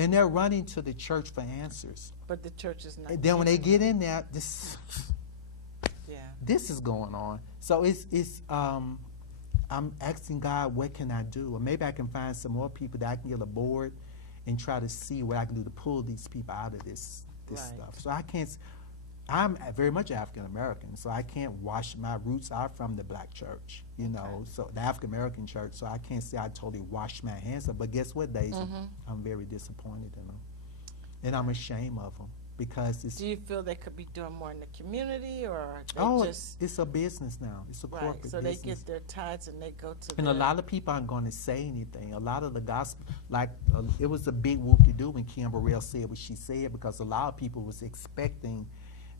And they're running to the church for answers. But the church is not. And then when they giving get in there, this is going on. So I'm asking God, what can I do? Or maybe I can find some more people that I can get aboard and try to see what I can do to pull these people out of this Right. stuff. So I'm very much African American, so I can't wash, my roots are from the black church, you know, so the African American church, so I can't say I totally washed my hands up. But guess what, Daisy? I'm very disappointed in them. And I'm ashamed of them because it's. Do you feel they could be doing more in the community, or they just. It's a business now. It's a corporate Right, so business. they get their tithes and they go to. And a their- lot of people aren't going to say anything. A lot of the gospel, like it was a big whoop-de-doo when Kim Burrell said what she said, because a lot of people was expecting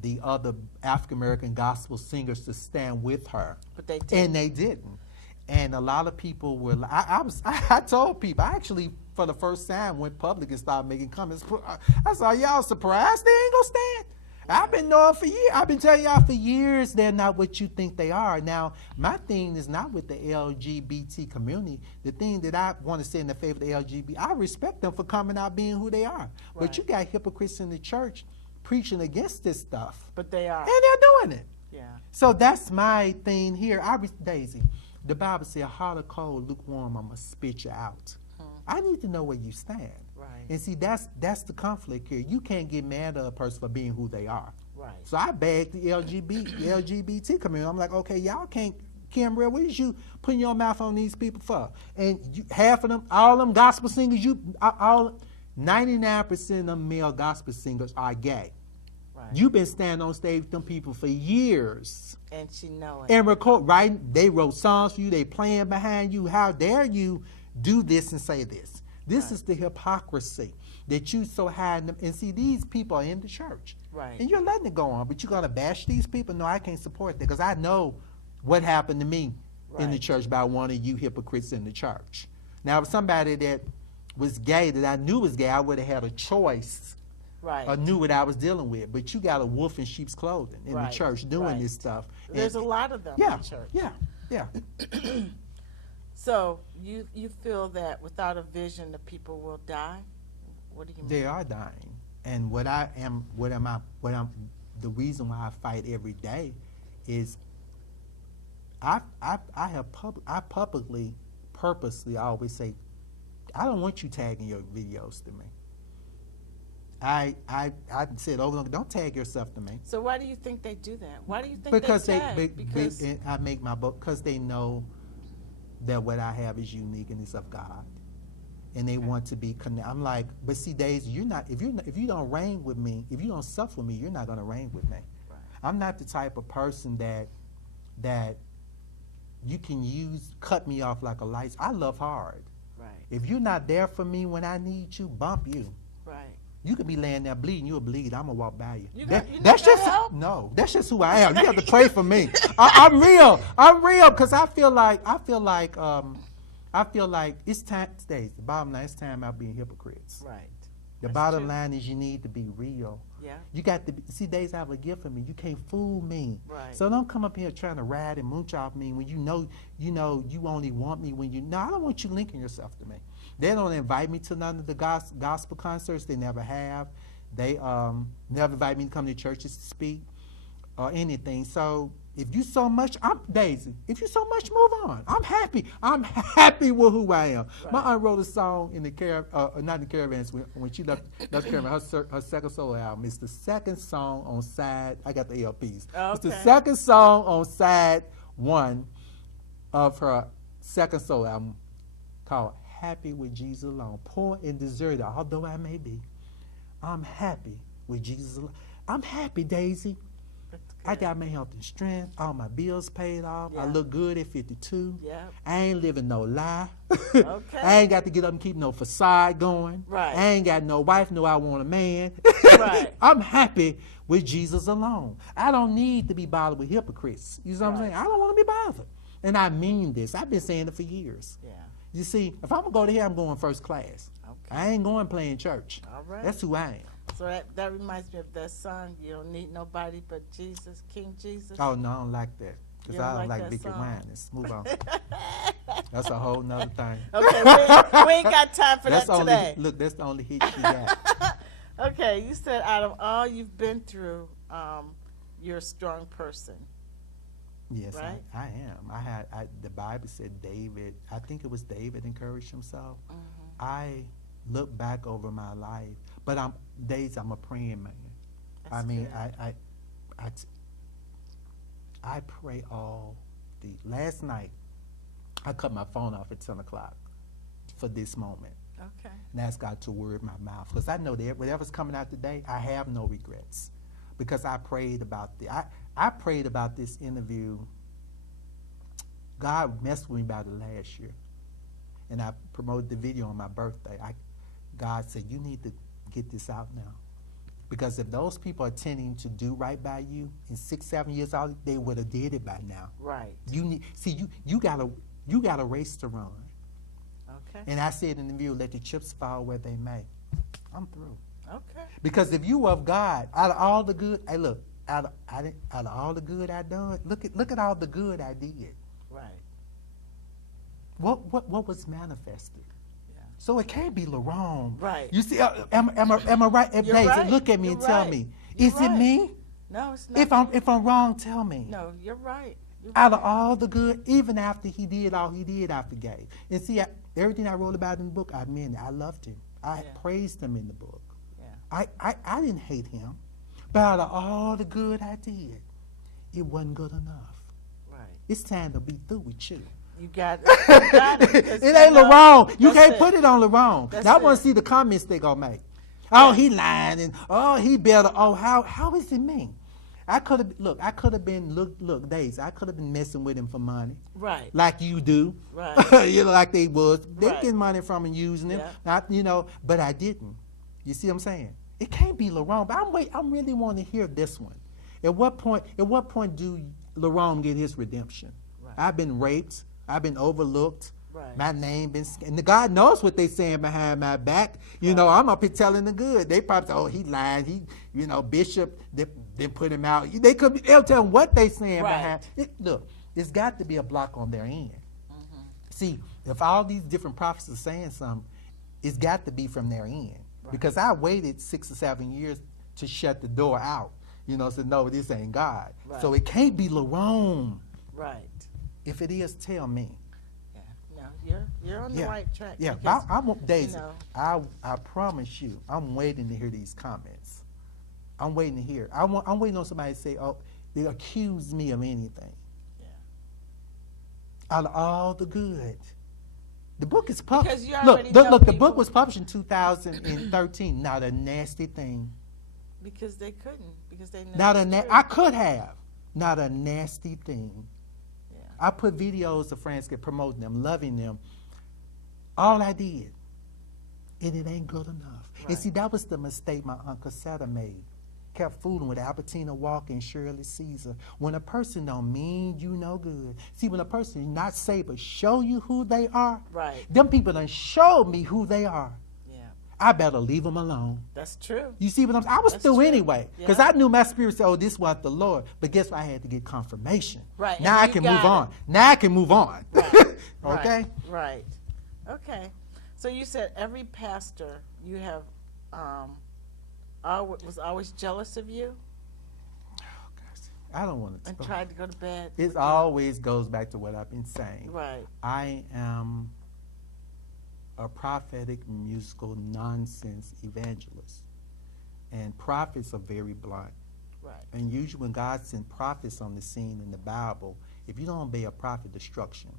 the other African American gospel singers to stand with her, But they didn't. and they didn't. And a lot of people were. I told people, I actually for the first time went public and started making comments. I saw y'all surprised they ain't gonna stand. I've been knowing for years. I've been telling y'all for years they're not what you think they are. Now, my thing is not with the LGBT community. The thing that I want to say in the favor of the LGBT, I respect them for coming out being who they are. But Right. you got hypocrites in the church preaching against this stuff, But they are. and they're doing it. Yeah. So that's my thing here. Daisy, the Bible says, hot or cold, lukewarm, I'm going to spit you out. I need to know where you stand. Right. And see, that's the conflict here. You can't get mad at a person for being who they are. Right. So I begged the LGBT community. I'm like, okay, y'all can't, Kimberly, what is you putting your mouth on these people for? And half of them, all them gospel singers, 99% of them male gospel singers are gay. Right. You've been standing on stage with them people for years. And she know it. And record, right? They wrote songs for you. They playing behind you. How dare you do this and say this? This Right. is the hypocrisy that you so hide them. And see, these people are in the church. Right. And you're letting it go on, but you're going to bash these people? No, I can't support that because I know what happened to me in the Right. church by one of you hypocrites in the church. Now, if somebody that was gay, that I knew was gay, I would have had a choice. Right. I knew what I was dealing with. But you got a wolf in sheep's clothing in Right, the church doing right. this stuff. There's a And- lot of them yeah, in church. yeah. So you feel that without a vision, the people will die? What do you mean? They are dying. And the reason why I fight every day is I publicly, purposely, I always say, I don't want you tagging your videos to me. I said over and over, don't tag yourself to me. So why do you think they do that? Why do you think Because they tag? Because and I make my book because they know that what I have is unique and it's of God, and they want to be connected. I'm like, but see, Daisy, you're not. If you don't reign with me, if you don't suffer with me, you're not going to reign with me. Right. I'm not the type of person that you can cut me off like a light. I love hard. Right. If you're not there for me when I need you, bump you. Right. You could be laying there bleeding. You'll bleed. I'm gonna walk by you. You're That- not that's gonna just help? no. That's just who I am. You have to pray for me. I'm real. I'm real because I feel like it's time. Stays. The bottom line, it's time out being hypocrites. Right. The That's bottom true. line is you need to be real. Yeah. You got to see. Days I have a gift for me. You can't fool me. Right. So don't come up here trying to ride and mooch off me when you know you only want me when you. No, I don't want you linking yourself to me. They don't invite me to none of the gospel concerts. They never have. They never invite me to come to churches to speak or anything. So if you so much, I'm Daisy. If you so much, move on. I'm happy. I'm happy with who I am. Right. My aunt wrote a song in the not in the Caravans when she left the Caravan. Her second solo album. It's the second song on side. I got the LPs. It's the Okay. second song on side one of her second solo album called "Happy with Jesus Alone." Poor and deserted, although I may be, I'm happy with Jesus alone. I'm happy, Daisy. That's I good. got my health and strength. All my bills paid off. I Yeah. look good at 52. Yeah. I ain't living no lie. Okay. I ain't got to get up and keep no facade going. Right. I ain't got no wife, no I want a man. Right. I'm happy with Jesus alone. I don't need to be bothered with hypocrites. You know what I'm Right. saying? I don't want to be bothered. And I mean this. I've been saying it for years. Yeah. You see, if I'm going to go to here, I'm going first class. Okay. I ain't going playing church. All right. That's who I am. So that reminds me of that song, "You Don't Need Nobody But Jesus, King Jesus." Oh, no, I don't like that. Because You don't I don't like like that Vicky song? Winans. Move on. That's a whole nother thing. Okay, we ain't got time for that today. Look, that's the only hit she got. Okay, you said out of all you've been through, you're a strong person. Yes, Right? I am. The Bible said David, I think it was David encouraged himself. Mm-hmm. I look back over my life, but I'm a praying man. That's good. I pray all the, last night, I cut my phone off at 10 o'clock for this moment. Okay. And ask God to word my mouth. Because I know that whatever's coming out today, I have no regrets. Because I prayed about I prayed about this interview. God messed with me about it last year. And I promoted the video on my birthday. God said, you need to get this out now. Because if those people are tending to do right by you in 6, 7 years out, they would have did it by now. Right. You got a race to run. Okay. And I said in the video, let the chips fall where they may. I'm through. Okay. Because if you of God, out of all the good, hey look, out of all the good I done, look at all the good I did. Right. What was manifested? Yeah. So it can't be LaRone. Right. You see, am I right? If You're Daisy, right. look at me You're and tell right. me, You're is it right. me? No, it's not. If I'm wrong, tell me. No, you're right. You're Out of right. all the good, even after he did all he did, I forgave. And see, everything I wrote about in the book, I meant it. I loved him. I Yeah. praised him in the book. Yeah. I didn't hate him. But out of all the good I did, it wasn't good enough. Right. It's time to be through with you. You got it. You got it. It ain't LaRone. You That's can't it. put it on LaRone. That's Now I want it. to see the comments they gonna make. Oh, Yeah. he lying, and oh, he better. Oh, how is it me? I could have been Daisy. I could have been messing with him for money, Right. like you do. Right. You know, like they was. They Right. getting money from and using him. Yeah. But I didn't. You see what I'm saying? It can't be LaRone. But I'm really wanting to hear this one. At what point do LaRone get his redemption? Right. I've been raped. I've been overlooked. Right. My name been, and the God knows what they saying behind my back. You know, I'm up here telling the good. They probably say, oh, he lying. Bishop, they put him out. They'll tell them what they saying Right. behind. Look, it's got to be a block on their end. Mm-hmm. See, if all these different prophets are saying something, it's got to be from their end. Right. Because I waited 6 or 7 years to shut the door out. Said, no, this ain't God. Right. So it can't be LaRone. Right. If it is, tell me. Yeah. No, you're on the right track. Yeah, because, I'm Daisy. know. I promise you, I'm waiting to hear these comments. I'm waiting to hear. I'm waiting on somebody to say, oh, they accuse me of anything. Yeah. Out of all the good. The book is published. Because you already know The people- book was published in 2013. Not a nasty thing. Because they couldn't. Because they know. Not the a truth. I could have. Not a nasty thing. Yeah. I put videos of friends promoting them, loving them. All I did. And it ain't good enough. Right. And see, that was the mistake my Uncle Seta made. Kept fooling with Albertina Walker and Shirley Caesar. When a person don't mean you no good. See, when a person not say but show you who they are, Right. them people done showed me who they are. Yeah. I better leave them alone. That's true. You see what I'm saying? I was That's through true. anyway. Because Yeah. I knew my spirit said, oh, this wasn't the Lord. But guess what? I had to get confirmation. Right, Now and I you can got move it. on. Now I can move on. Right. Okay? Right. Okay. So you said every pastor you have was always jealous of you I don't want to and talk. tried to go to bed. It with you? always goes back to what I've been saying. Right. I am a prophetic musical nonsense evangelist. And prophets are very blunt. Right. And usually when God sent prophets on the scene in the Bible, if you don't obey a prophet, destruction.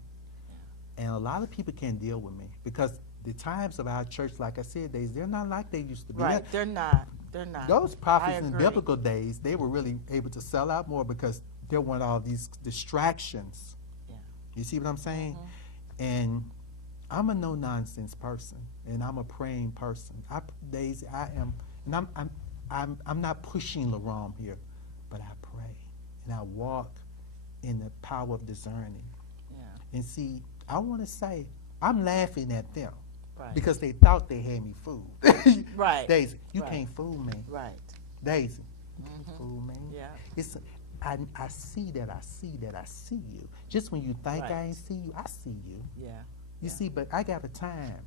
And a lot of people can't deal with me because the times of our church, like I said, they're not like they used to be. Right. They're not. They're not. Those I prophets in agree. biblical days, they were really able to sell out more because there weren't all these distractions. Yeah. You see what I'm saying? Mm-hmm. And I'm a no-nonsense person, and I'm a praying person. Daisy, I am, and I'm not pushing LaRome here, but I pray and I walk in the power of discerning. Yeah. And see, I want to say I'm laughing at them Right. because they thought they had me fooled. Right. Daisy, you Right. can't fool me. Right. Daisy, you Mhm. can't fool me. Yeah. I see that, I see that, I see you. Just when you think I Right. ain't see you, I see you. Yeah. You Yeah. see, but I got a time.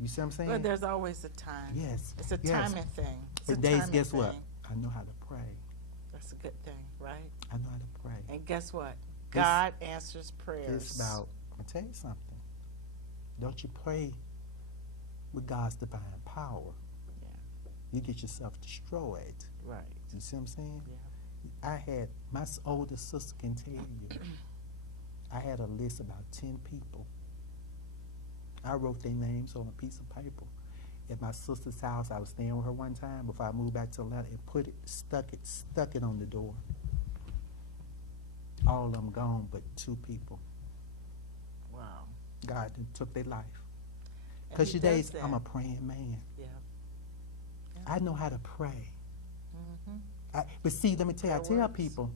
You see what I'm saying? But there's always a time. Yes. It's a yes. timing thing. It's But a Daisy, timing guess what? thing. I know how to pray. That's a good thing, right? I know how to pray. And guess what? God answers prayers. It's about, I'll tell you something. Don't you pray with God's divine power. Yeah. You get yourself destroyed. Right. You see what I'm saying? Yeah. I had, my older sister can tell you, I had a list about 10 people. I wrote their names on a piece of paper. At my sister's house, I was staying with her one time before I moved back to Atlanta and stuck it on the door. All of them gone but 2 people. Wow. God took their life. And Because he today does that. I'm a praying man. Yeah. I know how to pray. Mm-hmm. But see, let me tell you, I Prayer tell works. people,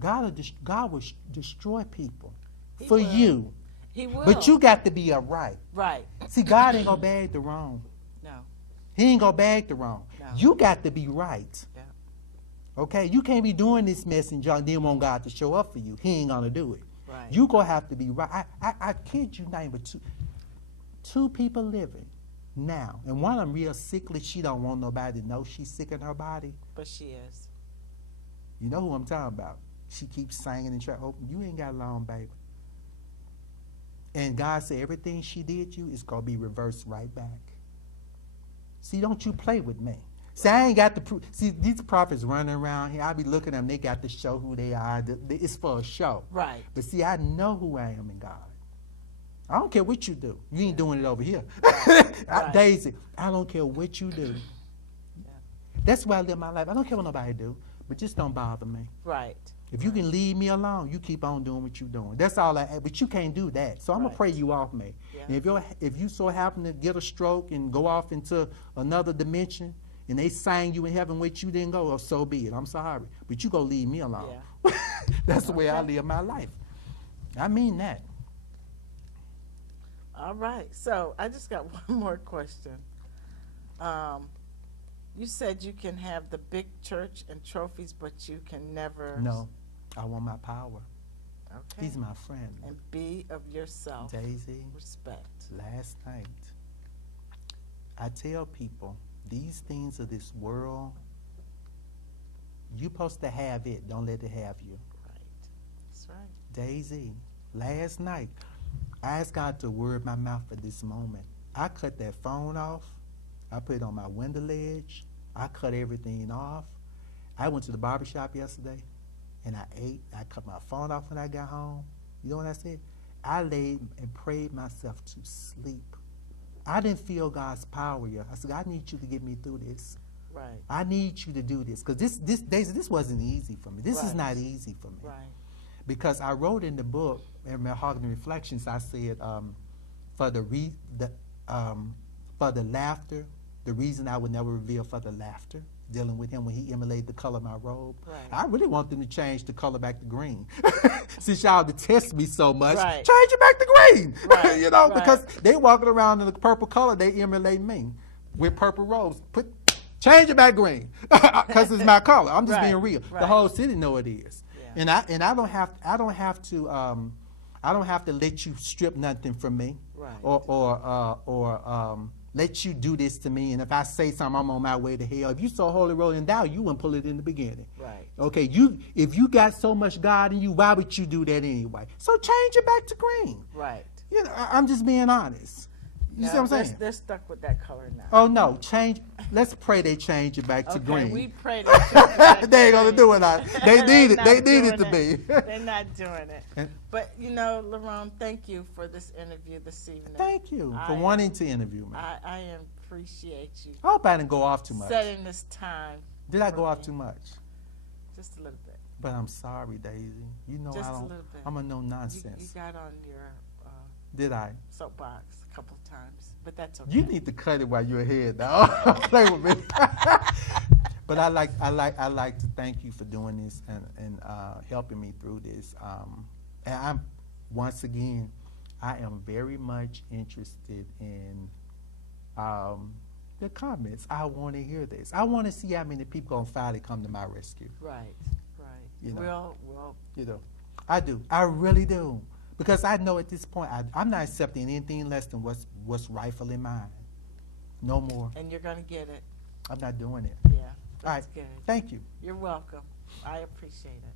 God will destroy people He for will. you. He will. But you got to be upright. Right. See, God ain't going to bag the wrong. No. He ain't going to bag the wrong. No. You got to be right. Yeah. Okay? You can't be doing this mess and then want God to show up for you. He ain't going to do it. Right. You going to have to be right. I kid you not, but two people living now. And one of them real sickly. She don't want nobody to know she's sick in her body. But she is. You know who I'm talking about. She keeps singing and trying. Oh, you ain't got long, baby. And God said everything she did you is going to be reversed right back. See, don't you play with me. See, I ain't got the proof. See, these prophets running around here, I be looking at them, they got to show who they are. It's for a show. Right. But see, I know who I am in God. I don't care what you do. You ain't doing it over here. Right. Daisy, I don't care what you do. Yeah. That's why I live my life. I don't care what nobody do, but just don't bother me. Right. If you can leave me alone, you keep on doing what you're doing. That's all but you can't do that. So I'm going Right. to pray you off me. Yeah. And if you so happen to get a stroke and go off into another dimension and they sang you in heaven which you didn't go, well, so be it. I'm sorry. But you go leave me alone. Yeah. That's the way I Okay. live my life. I mean that. All right. So I just got one more question. You said you can have the big church and trophies, but you can never. No, I want my power. Okay. He's my friend. And be of yourself. Daisy, Respect. last night, I tell people, these things of this world, you supposed to have it. Don't let it have you. Right. That's right. Daisy, last night, I asked God to word my mouth at this moment. I cut that phone off. I put it on my window ledge. I cut everything off. I went to the barbershop yesterday, and I ate. I cut my phone off when I got home. You know what I said? I laid and prayed myself to sleep. I didn't feel God's power yet. I said, I need you to get me through this. Right. I need you to do this. Because Daisy, this wasn't easy for me. This is Right. not easy for me. Right. Because I wrote in the book, in Mahogany Reflections, I said, for the laughter, the reason I would never reveal for the laughter, dealing with him when he emulated the color of my robe. Right. I really want them to change the color back to green. Since y'all detest me so much, Right. change it back to green. Right, You know, right. because they walking around in the purple color, they emulate me with purple robes. Change it back green, because it's my color. I'm just Right, being real. right. The whole city know it is. Yeah. And I don't have to let you strip nothing from me, Right. or let you do this to me. And if I say something, I'm on my way to hell. If you so holy rolling down, you wouldn't pull it in the beginning. Right. Okay, if you got so much God in you, why would you do that anyway? So change it back to green. Right. You know, I'm just being honest. You see what I'm saying? They're stuck with that color now. Oh no, change. Let's pray they change it back to Okay, green. we pray that They ain't gonna do it. They need it. They're They not need it to doing be. They're not doing it. And- But you know, Lerone, thank you for this interview this evening. Thank you for I- wanting to interview me. I appreciate you I hope I didn't go off too much. setting this time. Did I for go off me. too much? Just a little bit. But I'm sorry, Daisy. You know Just I a don't. little bit. I'm a no You nonsense. got on your Did I? soapbox a couple of times, but that's okay. You need to cut it while you're ahead. Now, play with me. But I like to thank you for doing this and helping me through this. And I'm once again, I am very much interested in the comments. I want to hear this. I want to see how many people gonna finally come to my rescue. Right, right. You know, Well, you know, I do. I really do, because I know at this point I'm not accepting anything less than what's rightfully mine. No more. and you're gonna get it. I'm not doing it. Yeah, All right. that's good. Thank you. You're welcome. I appreciate it.